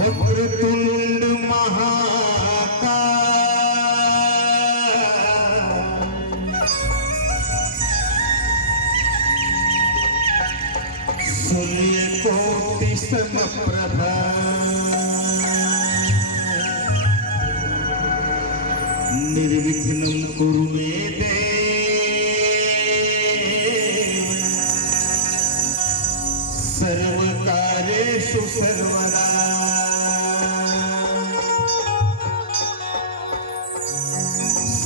वक्रतुंड महाकाय सूर्यकोटि समप्रभा निर्विघ्नं कुरु मे देव सर्वकार्येषु सर्वदा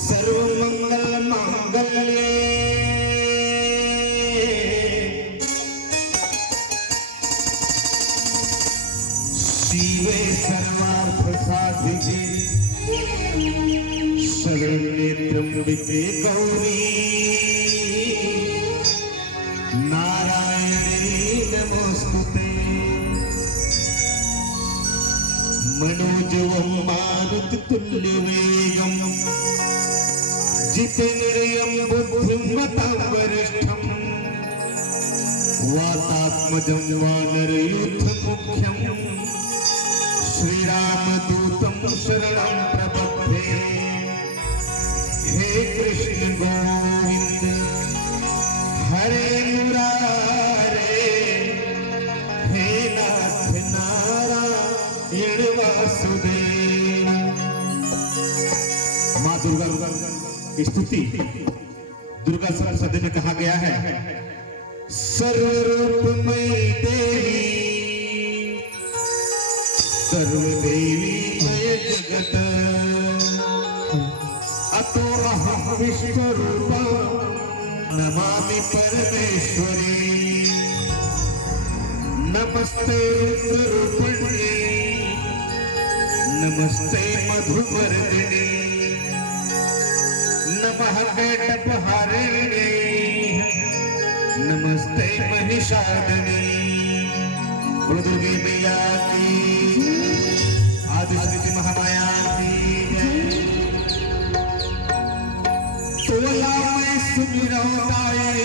सर्वमंगल मांगल्ये शिवे सर्वार्थ साधिके शरण्ये त्र्यंबके गौरी नारायणी नमोस्तुते मनोजवं मारुततुल्यवेगं जितेन्द्रियं बुद्धिमतां वरिष्ठं वातात्मजं वानरयूथमुख्यं श्रीरामदूतं शरणं प्रपद्ये हे कृष्ण गोविंद हरे मुरारे हे नाथ नारायण वासुदेव। माँ दुर्गा की स्तुति दुर्गा सप्तशती में कहा गया है सर्वरूपमयी देवी सर्वदेवीमय जगत अतो अहं विश्वरूपा नमामि परमेश्वरी नमस्ते रुद्ररूपिणी नमस्ते मधुमर्दिनी नमः कैटभहारिणी नमस्ते महिषादनी। दुर्गे मैया की आदिशक्ति महामाया की जय। तोला मैं सुमिरौताए